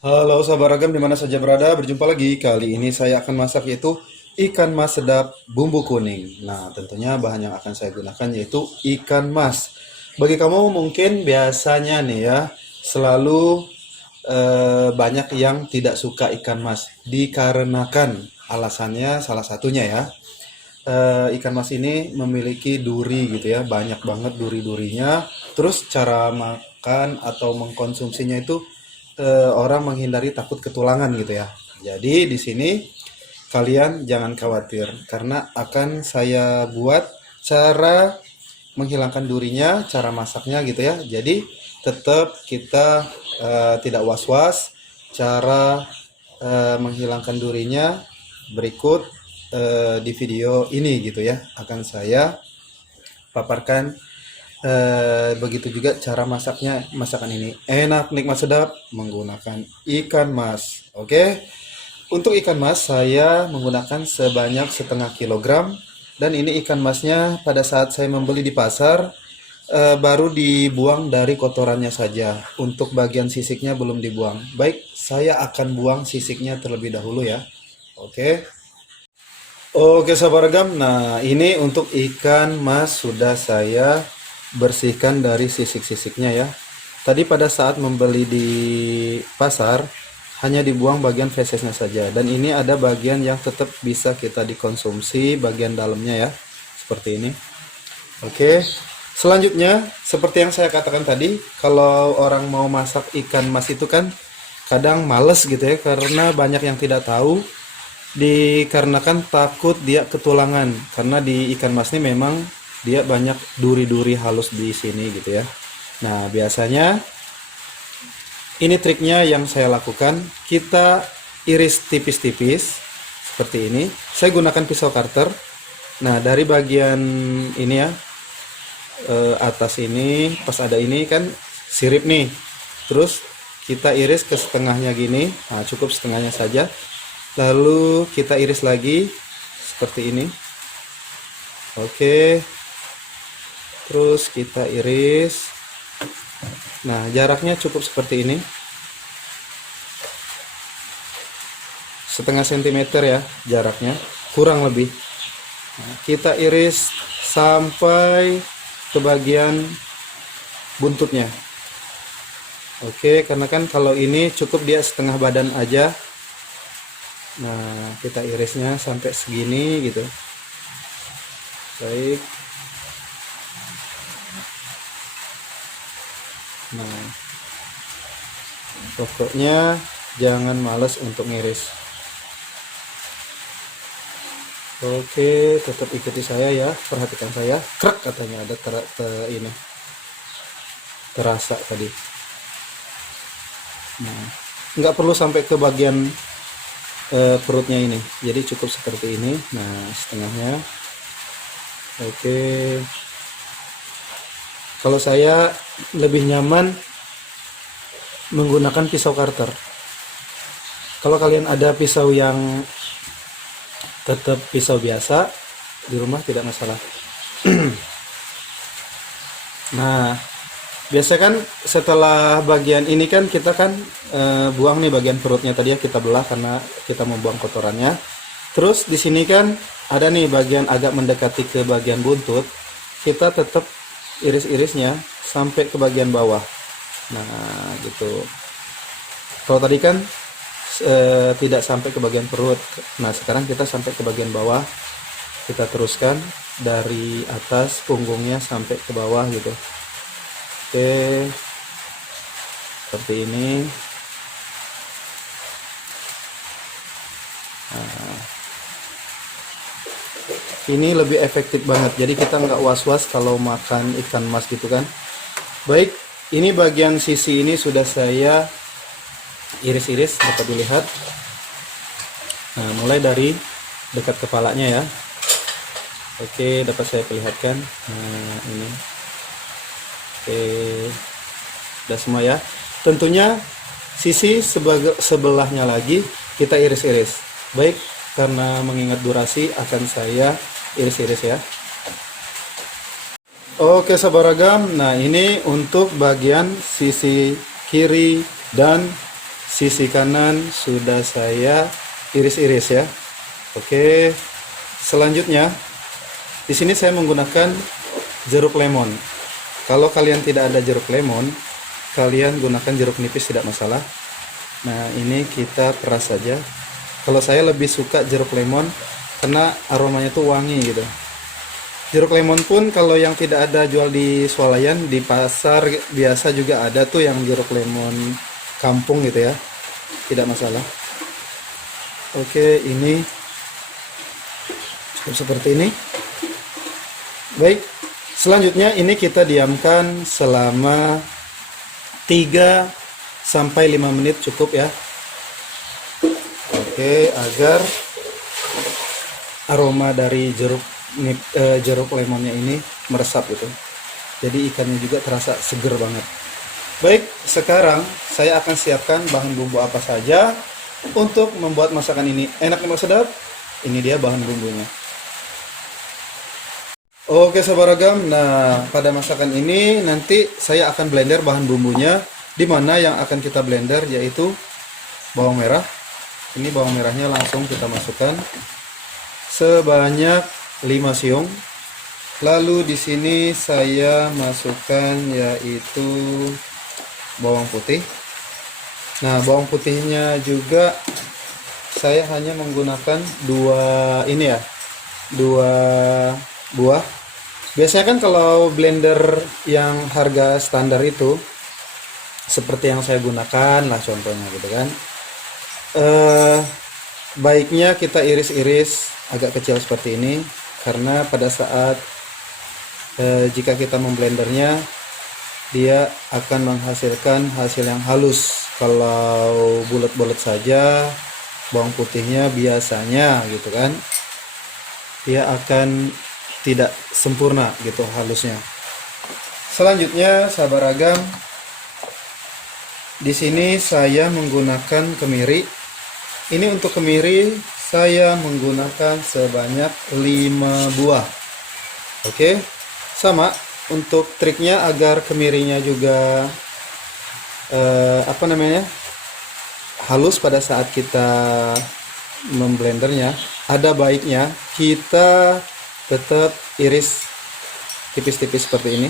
Halo sahabat ragam dimana saja berada, berjumpa lagi. Kali ini saya akan masak yaitu ikan mas sedap bumbu kuning. Nah tentunya bahan yang akan saya gunakan yaitu ikan mas. Bagi kamu mungkin biasanya nih ya, selalu banyak yang tidak suka ikan mas. Dikarenakan alasannya salah satunya ya, ikan mas ini memiliki duri gitu ya, banyak banget duri-durinya. Terus cara makan atau mengkonsumsinya itu orang menghindari takut ketulangan gitu ya. Jadi di sini kalian jangan khawatir karena akan saya buat cara menghilangkan durinya, cara masaknya gitu ya. Jadi tetap kita tidak was-was cara menghilangkan durinya berikut di video ini gitu ya. Akan saya paparkan. Begitu juga cara masaknya. Masakan ini enak, nikmat, sedap menggunakan ikan mas. Oke, untuk ikan mas saya menggunakan sebanyak setengah kilogram. Dan ini ikan masnya pada saat saya membeli di pasar baru dibuang dari kotorannya saja. Untuk bagian sisiknya belum dibuang. Baik, saya akan buang sisiknya terlebih dahulu ya. Oke. Oke sahabat regam, nah ini untuk ikan mas sudah saya bersihkan dari sisik-sisiknya ya. Tadi pada saat membeli di pasar hanya dibuang bagian fesesnya saja, dan ini ada bagian yang tetap bisa kita dikonsumsi bagian dalamnya ya, seperti ini. Oke, selanjutnya seperti yang saya katakan tadi, kalau orang mau masak ikan mas itu kan kadang males gitu ya, karena banyak yang tidak tahu, dikarenakan takut dia ketulangan karena di ikan mas ini memang dia banyak duri-duri halus di sini gitu ya. Nah biasanya ini triknya yang saya lakukan, kita iris tipis-tipis seperti ini. Saya gunakan pisau cutter. Nah dari bagian ini ya, atas ini pas ada ini kan sirip nih, terus kita iris ke setengahnya gini. Nah cukup setengahnya saja, lalu kita iris lagi seperti ini. Oke, terus kita iris. Nah jaraknya cukup seperti ini, setengah sentimeter ya jaraknya, kurang lebih. Nah, kita iris sampai ke bagian buntutnya. Oke, karena kan kalau ini cukup dia setengah badan aja. Nah kita irisnya sampai segini gitu. Baik. Nah pokoknya jangan males untuk ngiris. Oke, tetap ikuti saya ya, perhatikan saya. Krek katanya ada ini terasa tadi. Nah nggak perlu sampai ke bagian perutnya ini, jadi cukup seperti ini. Nah setengahnya. Oke, kalau saya lebih nyaman menggunakan pisau cutter. Kalau kalian ada pisau yang tetap pisau biasa di rumah tidak masalah. Nah biasanya kan setelah bagian ini kan kita kan buang nih bagian perutnya tadi ya, kita belah karena kita membuang kotorannya. Terus di sini kan ada nih bagian agak mendekati ke bagian buntut, kita tetap iris-irisnya sampai ke bagian bawah. Nah gitu. Kalau tadi kan tidak sampai ke bagian perut. Nah sekarang kita sampai ke bagian bawah, kita teruskan dari atas punggungnya sampai ke bawah gitu. Oke, seperti ini. Nah, ini lebih efektif banget, jadi kita nggak was-was kalau makan ikan mas gitu kan. Baik, ini bagian sisi ini sudah saya iris-iris, dapat dilihat. Nah mulai dari dekat kepalanya ya. Oke, dapat saya perlihatkan. Nah ini. Oke, udah semua ya. Tentunya sisi sebelahnya lagi kita iris-iris. Baik, karena mengingat durasi akan saya iris-iris ya. Oke sahabat ragam, nah ini untuk bagian sisi kiri dan sisi kanan sudah saya iris-iris ya. Oke, selanjutnya di sini saya menggunakan jeruk lemon. Kalau kalian tidak ada jeruk lemon, kalian gunakan jeruk nipis tidak masalah. Nah, ini kita peras saja. Kalau saya lebih suka jeruk lemon karena aromanya tuh wangi gitu. Jeruk lemon pun kalau yang tidak ada jual di swalayan, di pasar biasa juga ada tuh yang jeruk lemon kampung gitu ya. Tidak masalah. Oke, ini cukup seperti ini. Baik, selanjutnya ini kita diamkan selama 3 sampai 5 menit cukup ya. Oke, agar aroma dari jeruk lemonnya ini meresap gitu. Jadi ikannya juga terasa seger banget. Baik, sekarang saya akan siapkan bahan bumbu apa saja untuk membuat masakan ini enak dan sedap. Ini dia bahan bumbunya. Oke sahabat ragam, nah pada masakan ini nanti saya akan blender bahan bumbunya, di mana yang akan kita blender yaitu bawang merah. Ini bawang merahnya langsung kita masukkan sebanyak 5 siung. Lalu di sini saya masukkan yaitu bawang putih. Nah, bawang putihnya juga saya hanya menggunakan 2 buah. Biasanya kan kalau blender yang harga standar itu seperti yang saya gunakan lah contohnya gitu kan. Baiknya kita iris-iris agak kecil seperti ini, karena pada saat jika kita memblendernya dia akan menghasilkan hasil yang halus. Kalau bulat-bulat saja bawang putihnya biasanya gitu kan, dia akan tidak sempurna gitu halusnya. Selanjutnya sahabat ragam, di sini saya menggunakan kemiri. Ini untuk kemiri saya menggunakan sebanyak 5 buah. Oke, sama untuk triknya agar kemirinya juga halus pada saat kita memblendernya. Ada baiknya kita tetap iris tipis-tipis seperti ini.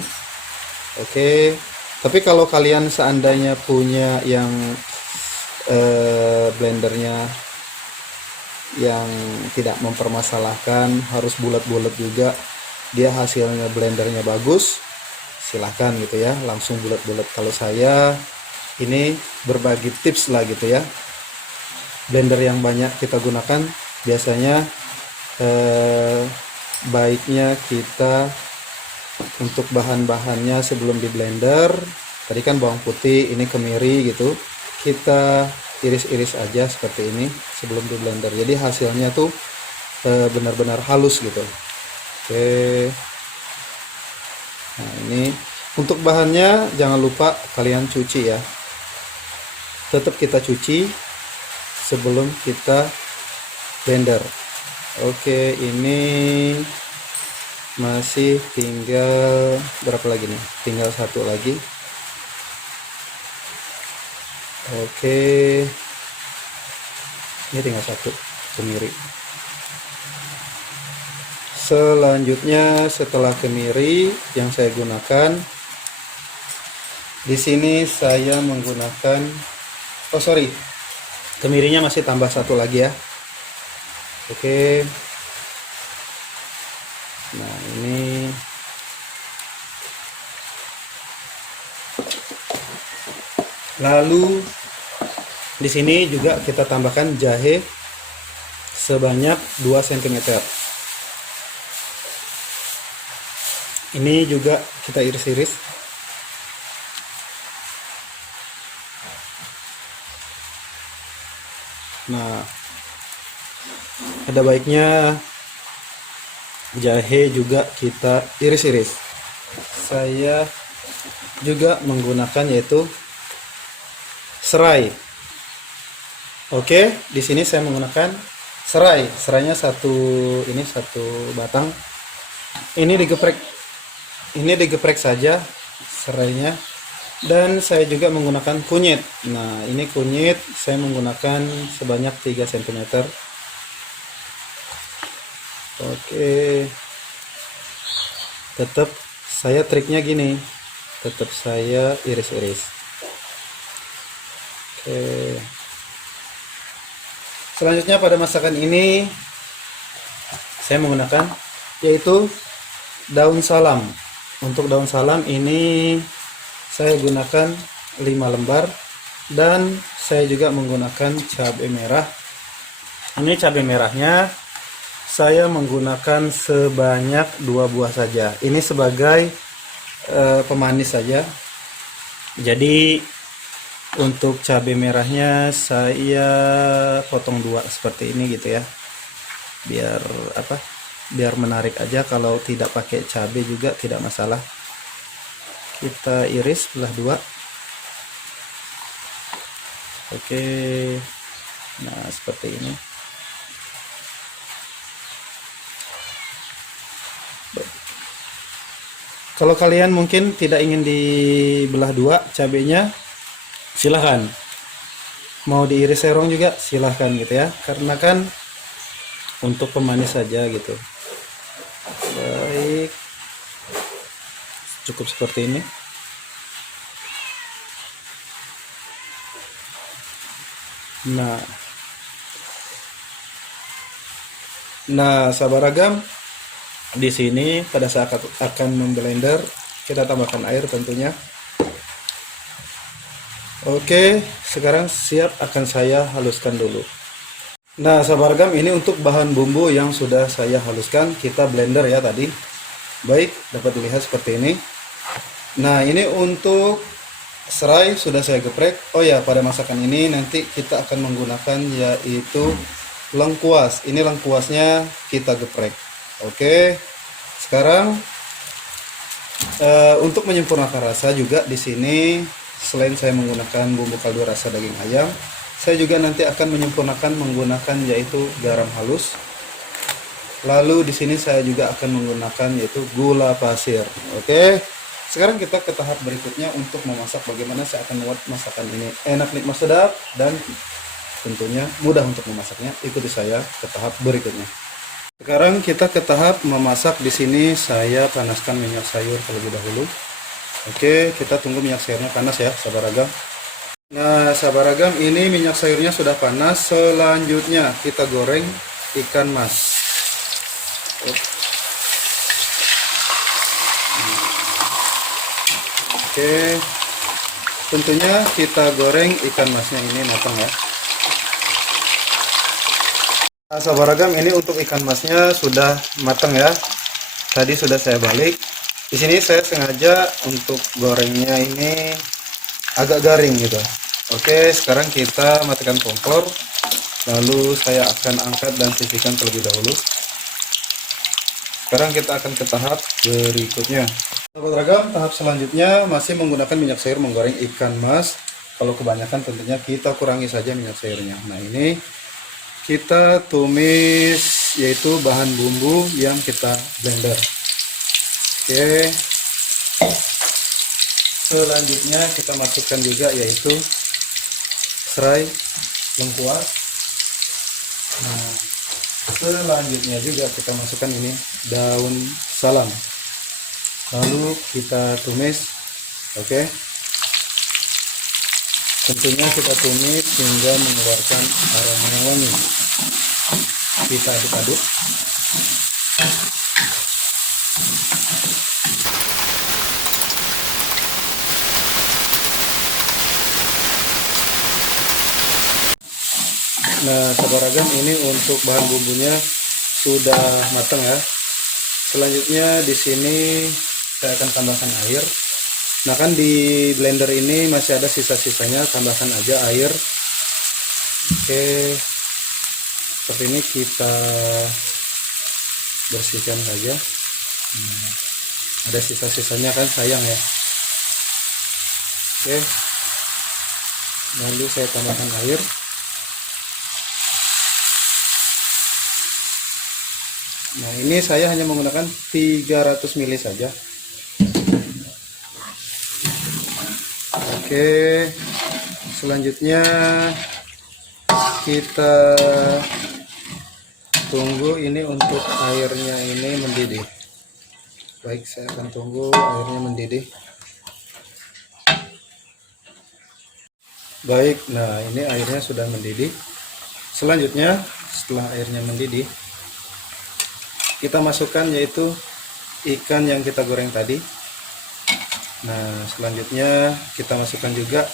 Oke, tapi kalau kalian seandainya punya yang blendernya yang tidak mempermasalahkan harus bulat-bulat juga, dia hasilnya blendernya bagus, silahkan gitu ya, langsung bulat-bulat. Kalau saya ini berbagi tips lah gitu ya. Blender yang banyak kita gunakan biasanya baiknya kita untuk bahan-bahannya sebelum di blender, tadi kan bawang putih, ini kemiri gitu, kita iris-iris aja seperti ini sebelum di blender, jadi hasilnya tuh benar-benar halus gitu. Oke, nah ini untuk bahannya jangan lupa kalian cuci ya, tetap kita cuci sebelum kita blender. Oke, ini masih tinggal berapa lagi nih? Tinggal 1 lagi. Oke, ini tinggal 1 kemiri. Selanjutnya setelah kemiri yang saya gunakan di sini, saya menggunakan kemirinya masih tambah 1 lagi ya. Oke, nah ini lalu di sini juga kita tambahkan jahe sebanyak 2 cm. Ini juga kita iris-iris. Nah, ada baiknya jahe juga kita iris-iris. Saya juga menggunakan yaitu serai. Oke, di sini saya menggunakan serai. Serainya satu batang. Ini digeprek saja serainya. Dan saya juga menggunakan kunyit. Nah, ini kunyit saya menggunakan sebanyak 3 cm. Oke. Tetap saya triknya gini. Tetap saya iris-iris. Oke. Selanjutnya pada masakan ini saya menggunakan yaitu daun salam. Untuk daun salam ini saya gunakan 5 lembar dan saya juga menggunakan cabai merah. Ini cabai merahnya saya menggunakan sebanyak 2 buah saja. Ini sebagai pemanis saja. Jadi untuk cabai merahnya saya potong 2 seperti ini gitu ya. Biar apa? Biar menarik aja, kalau tidak pakai cabai juga tidak masalah. Kita iris belah 2. Oke. Nah, seperti ini. Kalau kalian mungkin tidak ingin dibelah 2 cabenya, silahkan. Mau diiris serong juga silahkan gitu ya. Karena kan untuk pemanis saja gitu. Baik. Cukup seperti ini. Nah, sahabat ragam, di sini pada saat akan memblender kita tambahkan air tentunya. Oke, sekarang siap akan saya haluskan dulu. Nah, sahabat ragam, ini untuk bahan bumbu yang sudah saya haluskan, kita blender ya tadi. Baik, dapat dilihat seperti ini. Nah, ini untuk serai sudah saya geprek. Oh ya, pada masakan ini nanti kita akan menggunakan yaitu lengkuas. Ini lengkuasnya kita geprek. Oke. Sekarang untuk menyempurnakan rasa juga di sini selain saya menggunakan bumbu kaldu rasa daging ayam, saya juga nanti akan menyempurnakan menggunakan yaitu garam halus. Lalu di sini saya juga akan menggunakan yaitu gula pasir. Oke. Sekarang kita ke tahap berikutnya untuk memasak. Bagaimana saya akan membuat masakan ini enak, nikmat, sedap, dan tentunya mudah untuk memasaknya. Ikuti saya ke tahap berikutnya. Sekarang kita ke tahap memasak. Di sini saya panaskan minyak sayur terlebih dahulu. Oke, kita tunggu minyak sayurnya panas ya, sahabat ragam. Nah, sahabat ragam, ini minyak sayurnya sudah panas. Selanjutnya kita goreng ikan mas. Oke, tentunya kita goreng ikan masnya ini matang ya. Nah, sahabat ragam, ini untuk ikan masnya sudah matang ya. Tadi sudah saya balik. Di sini saya sengaja untuk gorengnya ini agak garing gitu. Oke, sekarang kita matikan kompor. Lalu saya akan angkat dan sisihkan terlebih dahulu. Sekarang kita akan ke tahap berikutnya. Sahabat ragam, tahap selanjutnya masih menggunakan minyak sayur menggoreng ikan mas. Kalau kebanyakan tentunya kita kurangi saja minyak sayurnya. Nah, ini kita tumis yaitu bahan bumbu yang kita blender. Oke. Selanjutnya kita masukkan juga yaitu serai, lengkuas. Nah, selanjutnya juga kita masukkan ini daun salam. Lalu kita tumis. Oke. Tentunya kita tumis hingga mengeluarkan aroma yang wangi. Kita aduk-aduk. Nah, sahabat ragam, ini untuk bahan bumbunya sudah matang ya. Selanjutnya di sini saya akan tambahkan air. Nah, kan di blender ini masih ada sisa-sisanya, tambahkan aja air. Oke, seperti ini kita bersihkan saja. Ada sisa-sisanya kan, sayang ya. Oke, lalu saya tambahkan air. Nah, ini saya hanya menggunakan 300 ml saja. Oke, selanjutnya kita tunggu ini untuk airnya ini mendidih. Baik, saya akan tunggu airnya mendidih. Baik, nah ini airnya sudah mendidih. Selanjutnya setelah airnya mendidih, kita masukkan yaitu ikan yang kita goreng tadi. Nah, selanjutnya kita masukkan juga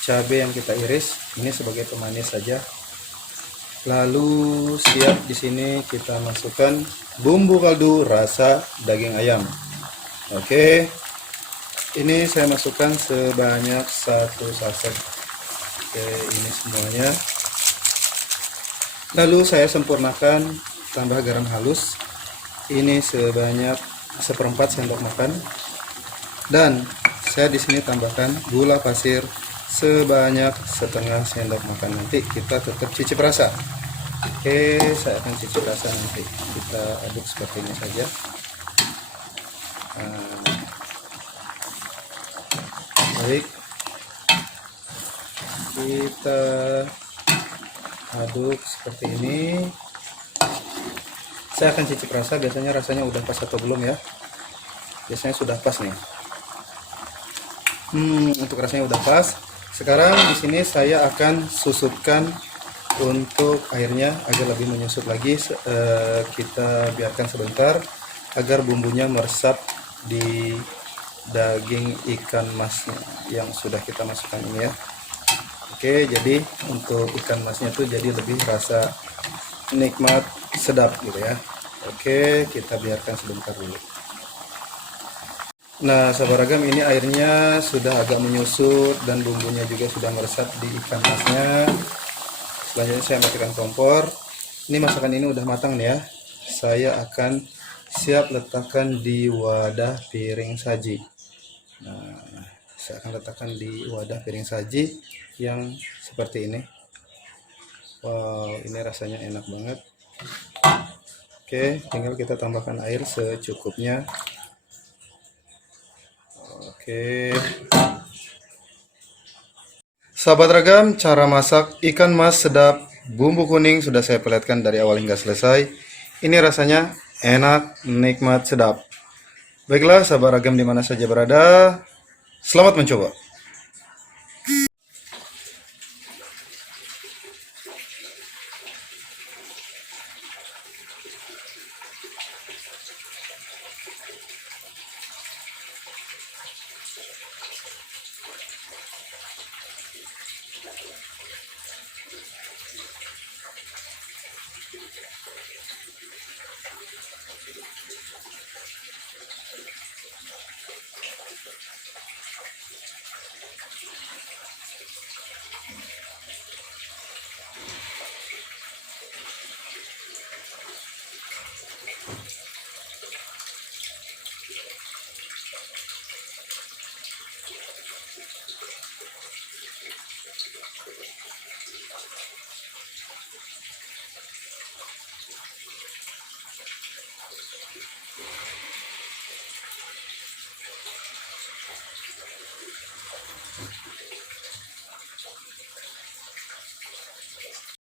cabai yang kita iris, ini sebagai pemanis saja. Lalu siap di sini kita masukkan bumbu kaldu rasa daging ayam. Oke, ini saya masukkan sebanyak 1 saset. Oke, ini semuanya. Lalu saya sempurnakan tambah garam halus. Ini sebanyak 1/4 sendok makan. Dan saya di sini tambahkan gula pasir sebanyak 1/2 sendok makan. Nanti kita tetap cicip rasa. Oke, saya akan cicip rasa nanti. Kita aduk seperti ini saja. Baik, kita aduk seperti ini. Saya akan cicip rasa, biasanya rasanya udah pas atau belum ya. Biasanya sudah pas nih. Untuk rasanya udah pas. Sekarang di sini saya akan susutkan untuk airnya agar lebih menyusut lagi. Kita biarkan sebentar agar bumbunya meresap di daging ikan masnya yang sudah kita masukkan ini ya. Oke, jadi untuk ikan masnya tuh jadi lebih rasa nikmat, sedap gitu ya. Oke, kita biarkan sebentar dulu. Nah, sahabat ragam, ini airnya sudah agak menyusut dan bumbunya juga sudah meresap di ikan masnya. Selanjutnya saya matikan kompor. Ini masakan ini udah matang nih ya. Saya akan siap letakkan di wadah piring saji. Nah, saya akan letakkan di wadah piring saji yang seperti ini. Wow, ini rasanya enak banget. Oke, tinggal kita tambahkan air secukupnya. Oke, sahabat ragam, cara masak ikan mas sedap bumbu kuning sudah saya perlihatkan dari awal hingga selesai. Ini rasanya enak, nikmat, sedap. Baiklah, sahabat ragam dimana saja berada, selamat mencoba.